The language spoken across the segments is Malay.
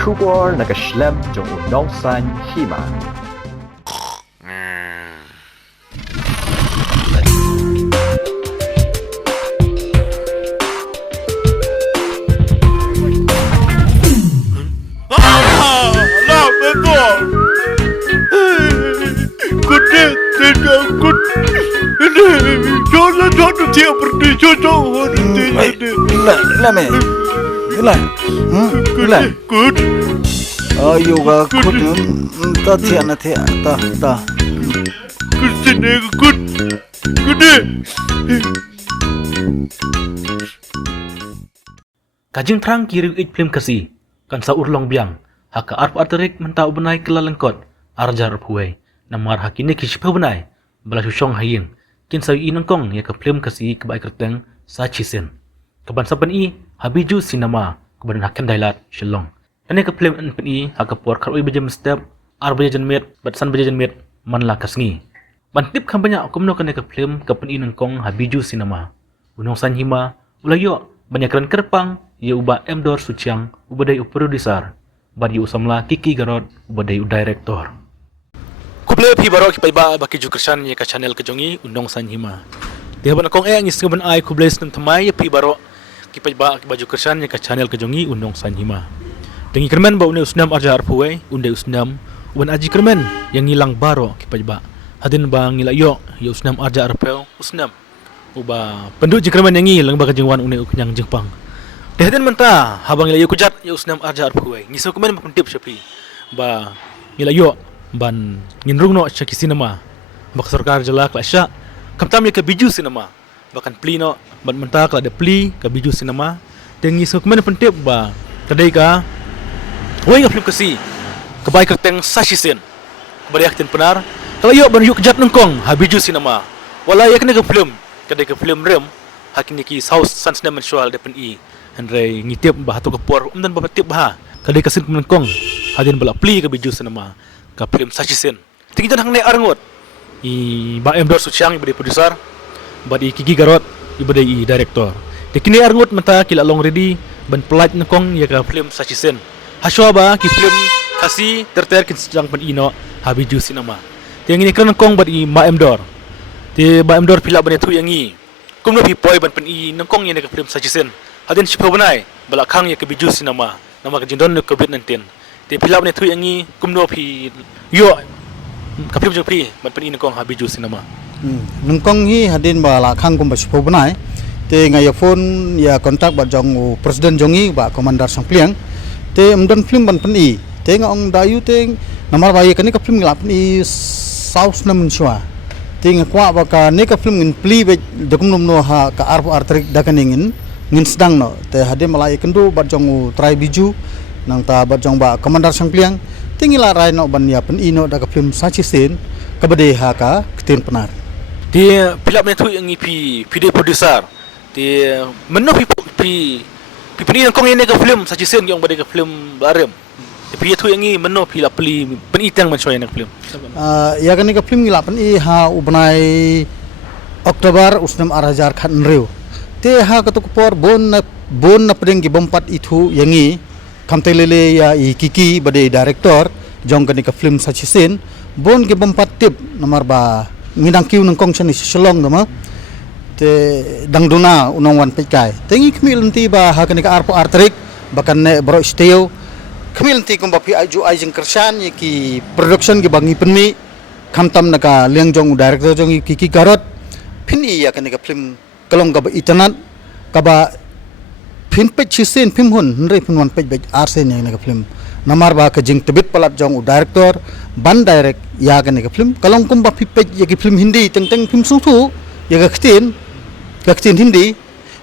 Kubor nakaslem jong unongsan hima. Lah, betul. Kuda tidak kut. Jangan tiap berdiri jauh. Gila me. Gila. Kut. Ayo ga kut ta thia na thia ta. Kut sini kut. Kuda. Kajing terang kiri film kasi kan sa urlong biang haka arp arterik mentau benai kelalengkot arjar puai namar hakini kisipah benai bala susong haying kin sa inangkong ya ka film kasi kebai kerteng sa chisen kaban saban i habiju sinema keban hakem dailat shelong ane ka film an pen haka por karoi bejam step ar bejan met batsan bejan met man la kasngi bantip kan banyak kumno kan ka film ka pen nangkong habiju sinema unong san hima ulayo banyak keren kerpang ia ubah Mdor Suciang ubadai produser bari usamla Kiki Garot ubadai director kuble pi barok pai ba baki jukersan ye ka channel ke jongi undong san hima dia ban kong ngis ngaban ai kuble sen thamai pi barok ki pai ba ki baju kersan ye ka channel ke jongi undong san hima dengi kermen ba une usnam arjar puai unde usnam uban aji kermen yang ngilang baro ki pai ba hadin ba ngilayo ye usnam arjar peu usnam uba penduk jikraman yang ngilang ba ka jengwan une uknyang jengpang Dehden menta habang ilayo kujat ya usnam arjar puai ngiso kumen pentip sapi ba ilayo ban nginrung no cha sinema bak sarkar jala klasya kamtam ya ke biju sinema bahkan pli no ban menta kala de pli ke biju sinema dan ngiso kumen pentip ba tadai ka oi ngap kasi kebai kerteng sasisen bari aktin penar kalau yo ban yuk kujat nengkong habiju sinema wala ya kena ke film kadai ke film rem hakini ki saus sans mensual depen i Andre ngitiap bah tu kepor dan bapak tiap bah kadai kasin menengkong hadin bala pli ke biju sinema ka film sachisen tinggi hang ne arngot I ba Mdor Suciang ibade producer badi Kiki Garot ibade I director dekini arngot menta kila long ready ban pelat nengkong ya ka film sachisen haswa ba ki film kasi terter kin sedang pen ino habiju sinema tiang ini kan nengkong badi ma Mdor ti ba Mdor pila bane tu yangi kumno pi poi ban pen I nengkong ya ka film sachisen hadin sipa benai belakang ya ke biju sinema nama ke jindon ke COVID-19 te pilap ne tu yangi kumno pi yo kaplim jo pi ban pen kong ha biju sinema Nungkong hi hadin ba la khang kum ba sipo banai te ngai phone ya kontak ba jong presiden jongi ba komandar sangpliang te mdon film ban pen te ngong dayu te namar ba ye kani ka film la pen saus na munshwa te ngakwa ba ka ne ka film ngin pli be dokum no ha ka arpo artrik dakaningin ngin sedang no te hade malai kendu bat jong trai biju nang ta bat jong ba komandar sangpliang tingila rai no ban ya pen ino da ka film sachi sen ka bade ha ka ktin penar ti pilap ne tu yangi pi de producer ti menno pi pen kong ini ke film saji sen yang bade ke film barem ti pi tu yangi menno pi la pli pen itang man soy nak film ya kan ka film ngila pen ha ubnai Oktober usnam arajar khan reu te ha katuk por bon na pedeng gi bompat itu yangi kamtelele ya I Kiki bade director jong kan ka film sachisen bon gi bompat tip nomor ba ngidang kiu nang kong chani shlong dama te dangduna unong wan pekai tengi kmilenti ba ha kan ka arpo artrik bakan ne bro steo kmilenti kum ba pi aju ajeng kersan ki production gi bangi penmi kamtam naka liang jong director jong Kiki Garot phini ya kan ka film kalong gaba itanat kaba film pe chisen film hun nre film wan pe arsen yang ka film namar ba ka jing tebit palat jong director ban direct ya ka film kalong kum ba pe ya ki film hindi teng film sungtu ya ka ktin hindi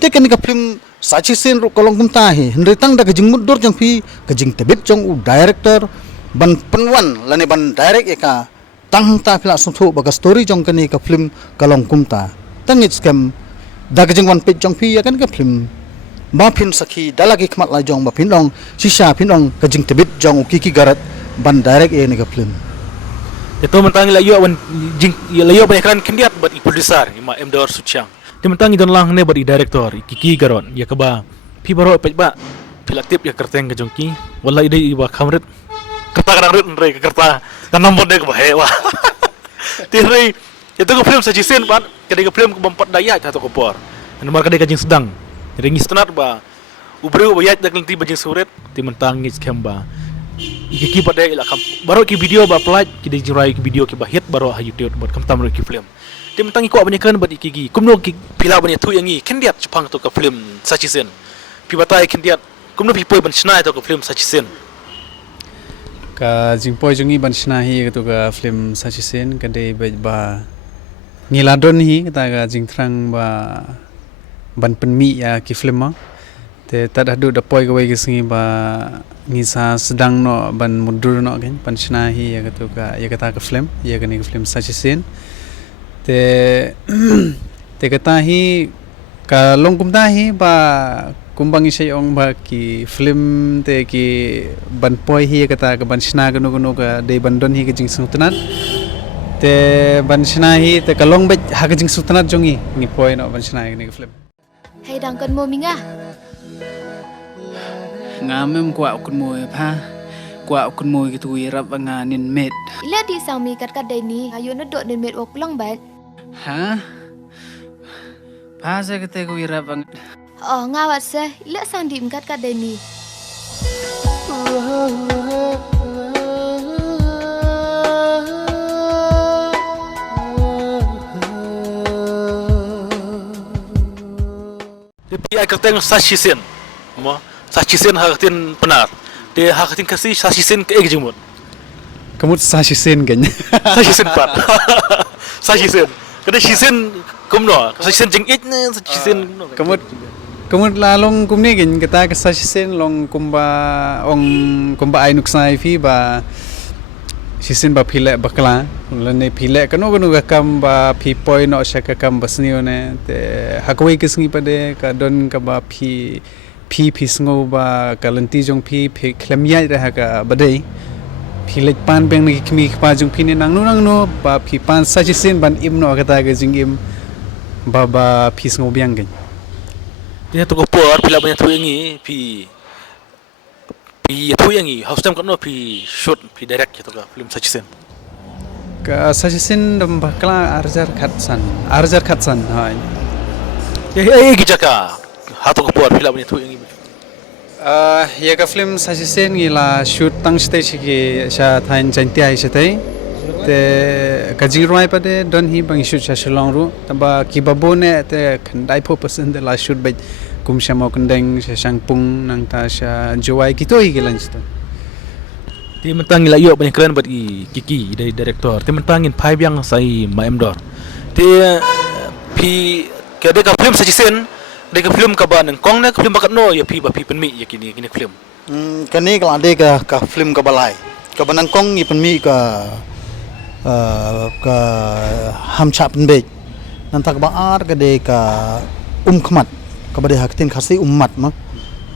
te kan ka film sachisen ro kalong kum ta he nre tang da ka jing muddor jong pi ka jing tebit jong director ban penwan lane ban direct ya ka tang ta pila sungtu ba ka story jong kan ka film kalong kum ta tangit scam dagajeng wan pej jong pi ya kan ka film ba phin sakhi dalagi khmat la jong ba phin ong sisa phin ong kajing tebit jong Kiki Garot ban direct e ni ka film itu mentang layo wan jing layo banyak kan kendiat buat producer ima Mdor Suciang di mentang idon lang ne buat director Kiki Garot ya ka ba pi baro pej ba pilatip ya kerteng ke jongki wala ide iba kamret kerta kadang rit nre ke kerta tanam bonde ke bahe wah tiri itu ke film sajisen pan kadai ke film ke bampat daya atau ke por nomor kadai kajing sedang jadi ngistenat ba ubri bayat dak lenti bajing suret ti mentang ngis kemba iki pada ila kam baru ki video ba pelaj ki di jirai ki video ki ba hit baru ha YouTube buat kam tamro ki film ti mentang iko banyak kan buat iki kumno ki pila banyak tu yangi kendiat Jepang tu ke film sajisen pi batai kendiat kumno pi poi ban snai tu ke film sajisen ka jingpoi jungi ban snahi gitu ka film sajisen kadai ba ngiladon hi kata ka jingtrang ba ban penmi ya ki film ma te tad hadu da poi ka wai singi ba ngisa sedang no ban mundur no kan ban snahi ya gitu ka ya kata ka film ya kan ka film sajisen te te kata hi ka longkum tahi ba kumbang isay ong ba ki film te ki ban poi hi kata ka ban sna gano ka de bandon hi ka jing sutanat te ban sna hi te ka long bet ha ka jing sutanat jongi ni poi no ban sna ni ka film hay đang cần mua mình à ngamem kwa kun moy ki tu rap nga nin met ila di sang mi kat kat ni ayo na dot den met ok lang bat ha pa sa ka te ko rap nga wat se ila sang di kat kat ni Tapi ai kerteng sajisen mo sajisen hakatin penar de hakatin kasih sajisen ke jemut kamut sajisen kan sajisen pat sajisen kada sajisen kumno sajisen jeng it ne sajisen kamut lalong kumni gin kata ka sajisen long kumba ai nuksai fi ba sisin ba phile bakla lane phile kano ka kam ba phi poi no sha ka kam basni one te hakoi kisngi pade ka don ka ba phi sngo ba kalanti jong phi khlamya ra ka badai philek pan beng ni khmi pa jong phi ne nang no ba phi pan sajisen ban im no kata ga jing im ba phi sngo biang gen dia tu ko por pila banyak tu yangi pi tu yangi house time kan pi shoot pi direct gitu ka film sajisen ka sajisen dam bakla arjar khatsan hai gijaka hatu ko por pila banyak tu yangi ya ka film sajisen ngila shoot tang stage ki sha thain janti ai satai te kajing roi pade don hi bang shoot sha shilong ru tamba ki babone te khandai pho person de la shoot bai kum shamo kandeng sha sangpung nang ta sha jowai kitoi gilan sto ti mentang ila yo banyak keren buat kiki dari director ti mentangin pai biang sai ma emdor ti pi kada ka film sajisen de ka film ka ban kong na ka film bakat no ya pi ba pi penmi ya kini film kani kala ade ka film ka balai ka banang kong ni penmi ka hamchap penbe nantak ba ar ka de ka khmat ka bade haktin khasi ummat ma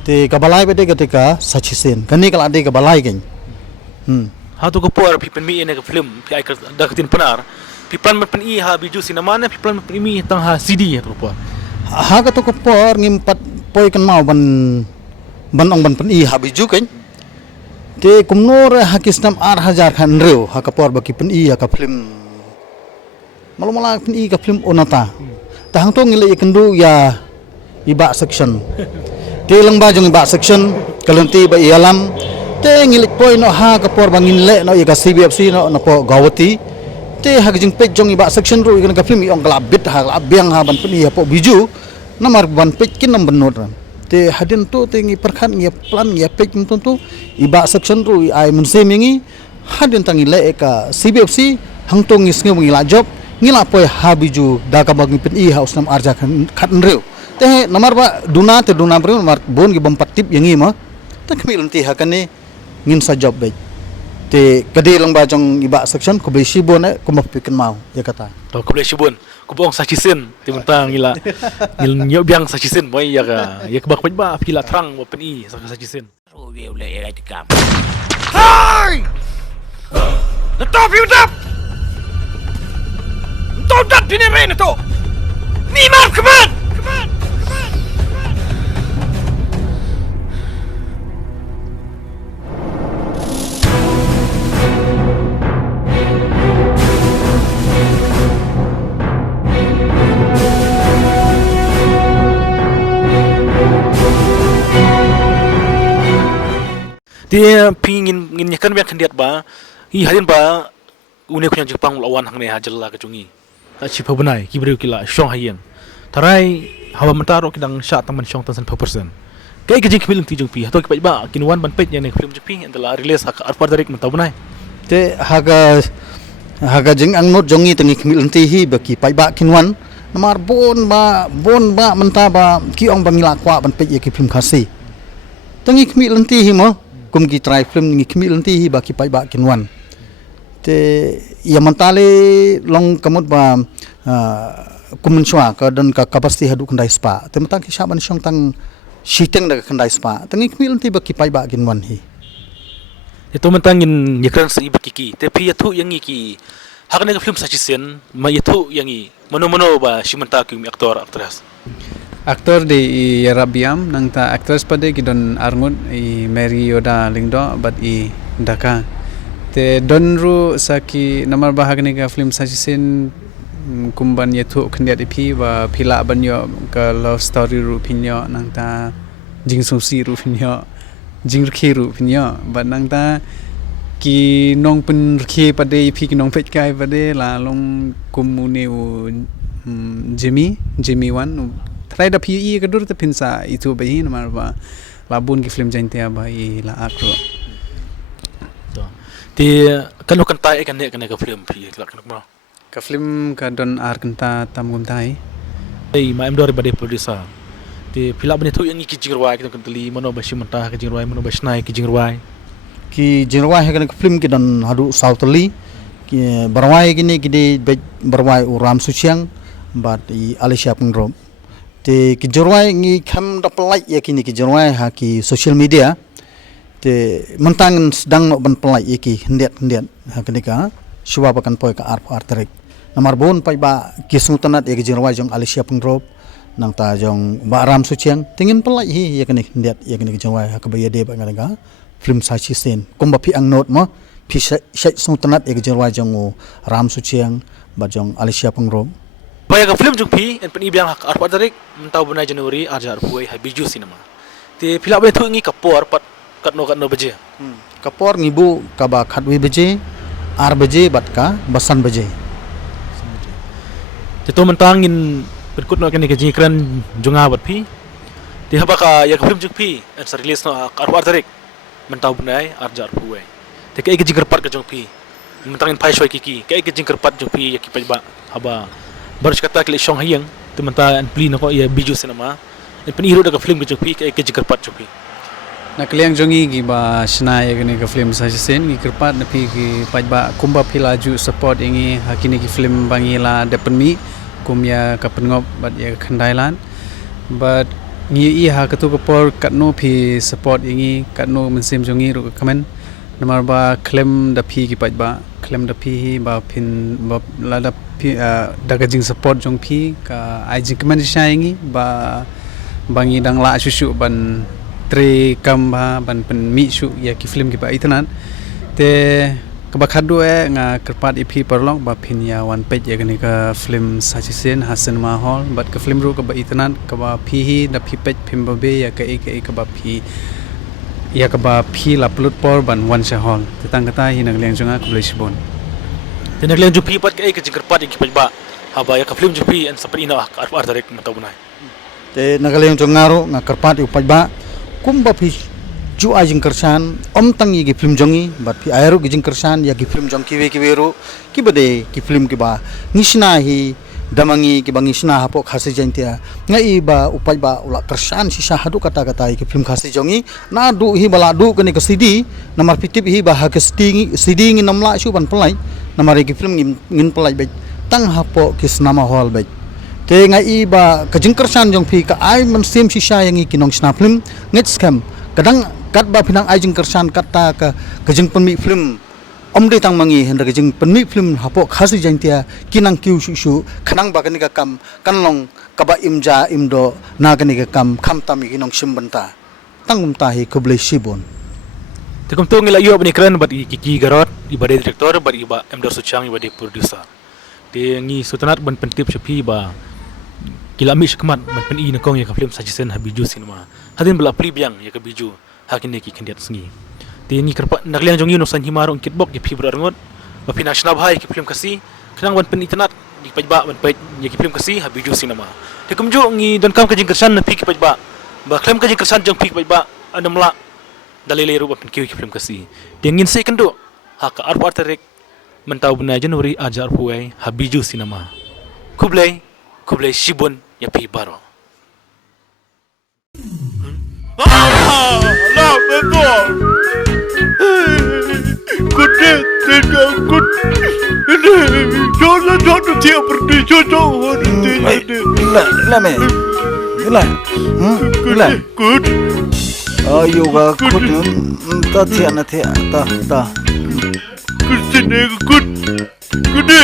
te ka balai bade ka te ka sajisen kani kala ade ka balai gen hatu ko por pi penmi ne ka film pi ai ka dakatin penar pi plan pen i ha biju sinema ne pi plan pen mi tang ha CD ya por ha ka to ko por ngimpat poi kan mau ban ong ban pen i ha biju kan te kumnor hakisnam 8000 khan reu ha ka por baki pen i ha ka film malumala pen i ka film onata ta hang to ngile ikendu ya iba section te lang ba jong iba section kalanti ba ialam te ngilik poi no ha ka por bangin le no ka CBFC no po gawati te ha jing pej jong iba section ru ka film i ong kalabit ha labiang ha ban pen i ha po biju namar ban pej kin nam benot te hadin tu te ngi perkhan ngi plan ngi pej tu iba section ru ai munse mingi hadin tangi le ka CBFC hang to ngi sngi ngi la job ngi la poi ha biju da ka bang pen i ha usnam arja khan reu te namar ba duna bre namar bon gi bompat tip yangi ma ta kami lanti ha kane ngin sa job be te kadi lang ba jong iba section ko be sibon ko mapikan mau ya kata to ko sibon ko bong sajisen ti mentang ngila ngil biang sajisen boy ya ka bak ba pila trang mo pen i sa sajisen ro we le ai tikam hai the top you up to dat dine rene to ni mar come on Dia pingin nyakan biang kandiat ba, halin ba unik yang Jepang lawan hang ne hajal la kecungi. Tak cipa benai, kibriu kila syong hayang. Tarai hawa mentaro kidang syat taman syong tan 100%. Kai kejing film ti jung pi, atau kipai ba kinwan ban pet yang film jepi antara release hak arpar darik mentau benai. te haga jing ang not jongi tengi kmil enti hi baki pai ba kinwan namar bon ba menta ba ki ong bangila kwa ban pe ye ki film khasi tengi kmil enti hi mo kum ki try film ngi kmil enti hi baki pai ba kinwan te ya mentale long kamut ba kumun chwa ka dan ka kapasiti hadu kandai spa te mata ki shaban syong tang shiteng da kandai spa tengi kmil enti baki pai ba kinwan hi Itu mentangin nyekran sa iba kiki, tapi yatu yang iki hak nega film sachisen, ma yatu yang i mano ba si mentak yung aktor aktris. Aktor di Rabiam nang ta aktris pada kidon Arngut i Mary Yoda Lingdo but i Daka. Te donru saki namar bahag nega film sachisen kumban yatu kendiat ipi ba pila banyo ka love story ru pinyo nang ta jingsusi ru pinyo. Jingrke ru pinyo but nang ta ki nong pen rke pada ipi ki nong pet kai pada la long kumune u Jimmy Wan try da pi i kadur ta pinsa itu bayi namar ba labun ki film jaintia ba i la akro Ti kan kan tai kan ne kan nega film pi kelak kan ma. ka film ka don ar kanta tam gum tai Ei ma em dor ba de producer. Ti pila bani tu yang iki jingrawai kita kan teli mano ba si mentah ke jingrawai mano ba snai ke jingrawai. ki jinwa he kan film ki dan hadu sautli ki barwai gini gidi barwai uram suciang bat i alisha pengrom te ki jorwai ngi kham da pelai ya kini ki jorwai ha ki social media te mentang sedang no ban pelai ya ki hendet ha kenika suwa pakan poi ka artarik namar bon pai ba ki suntanat ya ki jorwai jong alisha pengrom nang ta jong baram suciang tingin pelai hi ya kini hendet ya kini ki jorwai ha ka bayade ba ngalaga film sachi sen kumba pi ang note mo pi shai suntanat ya ki jorwai jong ram suciang ba jong alisha pengrom Baya ka film jung pi en pen ibiang hak arpa darik mentau bunai Januari arjar puai habiju cinema. Ti pila bani tu ngi kapor pat katno beje. kapor ngibu kaba khatwi beje ar beje batka basan beje Ti to mentangin perkut no kan ke jingkran junga bat pi. Ti haba ka ya ka film jung pi en sa release no hak arpa darik mentau bunai arjar puai. Ti ke jingkar pat ka jung pi. Mentangin pai shoi kiki ke jingkar pat jung pi ya ki ba haba baru kata kali syong hayang teman-teman pli nako ya biju cinema en peniro daga film ke pi ke jingkar pat pi. na kliang jongi gi ba sna ya gani ka film sa sen gi kerpat na pi gi pajba kumba pilaju support ingi hakini ki film bangila depen mi kumya ka pengop bat ya khandailan but ngi i ha katu ko por katno pi support ingi katno mensim jongi ru kamen namar ba claim da pi ki pajba claim da pi ba pin ba la da pi daga jing support jong pi ka ai jing kamen shaingi ba bangi dang la susu ban tre kamba ban pen mi su ya ki film ki ba itanan te ka ba khadu nga kerpat ipi perlong ba pin ya one page ya gani ka film sachisen hasan ma hall but ka film ru ka ba itanan ka ba pi hi da pi page pim ba be ya ka ka ba pi ya ka ba pi la upload por ban one sha hall tetang kata hi nagleng jonga ka blesbon Ti nagliang jung pi pat ke jingkar pat ki ba haba ya ka film jung pi en sapri na arpa darik mentau bunai. te nagaleng jongaro nga karpat upajba kumba pi ju ajing kersan om tangi gi film jongi bat pi airu gi jing kersan ya gi film jong kiwe ro ki bade ki film ki ba ngisna hi damangi ki bangi sna hapo khasi jantia ngai ba upajba ula kersan sisa hadu kata ki film khasi jongi na du hi bala du kani ka cd namar pitip hi ba ha ka cd ngi namla su ban pelai namar ki film ngin pelai be tang hapo ki snama hall be te ngai ba kajing kersan jong pi ka ai man sim sisa yang ikinong sna film ngit scam kadang kat ba pinang ai jing kersan kata ka kajing penmi film om de tang mangi hen kajing penmi film hapo khasi jantia kinang kiu su khanang ba kani ka kam kanlong kaba imja imdo na kani ka kam kham tam ikinong simbanta tangum ta hi kuble sibon Ti kum tu ngila yo bani kran bat kiki garot ibade director bat iba emdor suchang ibade producer. Ti ngi sutanat ban pentip sepi ba kila mi shikmat ban pen i na kong ya ka film sachisen habiju cinema. Hadin bala pri biang ya ka biju hakin ki kandiat sngi. Tini kerpa nakliang jong yun usan himaro ang kitbok di pibra ngot. Mapinang sinabhay ki film kasi kanang wan pen internet di pajba wan paj ni ki film kasi ha video sinema. Te kumjo ngi don kam ka jing kersan na pik pajba. Ba klem ka jing kersan jong pik pajba anamla dalile ru pen ki film kasi. Dingin se kendo ha ka arpa terek mentau bena Januari ajar puai ha video sinema. Kublai shibun ya pi baro. Lah, betul. Kuda tidak kut. Jangan tiap berdiri jauh. Kut. Ayo ga kut ta thia na thia ta Kut sini kut. Kuda.